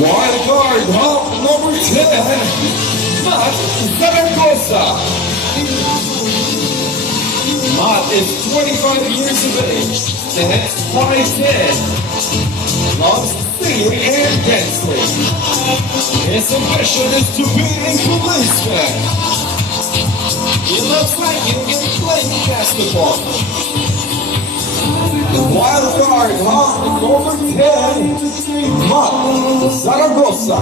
Wild card, number 10, Matt Zaragoza. Matt is 25 years of age and 5'10". Loves singing and dancing. His ambition is to be a policeman. He loves hiking and playing basketball. Wild card, number 10, Matt Zaragoza.